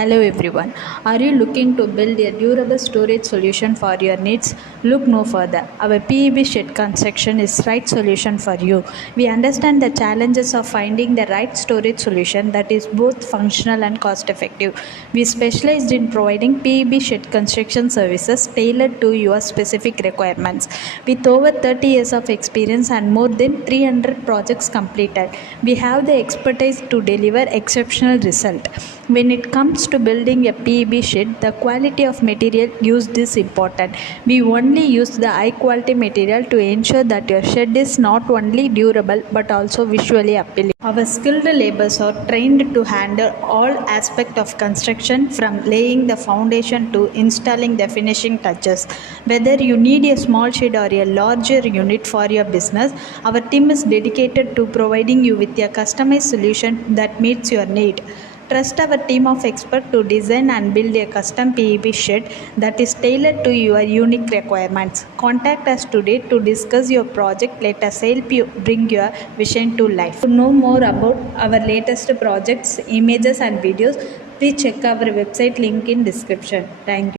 Hello everyone. Are you looking to build a durable storage solution for your needs? Look no further. Our PEB Shed Construction is right solution for you. We understand the challenges of finding the right storage solution that is both functional and cost effective. We specialize in providing PEB Shed Construction services tailored to your specific requirements. With over 30 years of experience and more than 300 projects completed, we have the expertise to deliver exceptional result. When it comes to building a PEB shed, the quality of material used is important. We only use the high quality material to ensure that your shed is not only durable but also visually appealing. Our skilled laborers are trained to handle all aspects of construction from laying the foundation to installing the finishing touches. Whether you need a small shed or a larger unit for your business, our team is dedicated to providing you with a customized solution that meets your need. Trust our team of experts to design and build a custom PEB shed that is tailored to your unique requirements. Contact us today to discuss your project. Let us help you bring your vision to life. To know more about our latest projects, images and videos, please check our website link in description. Thank you.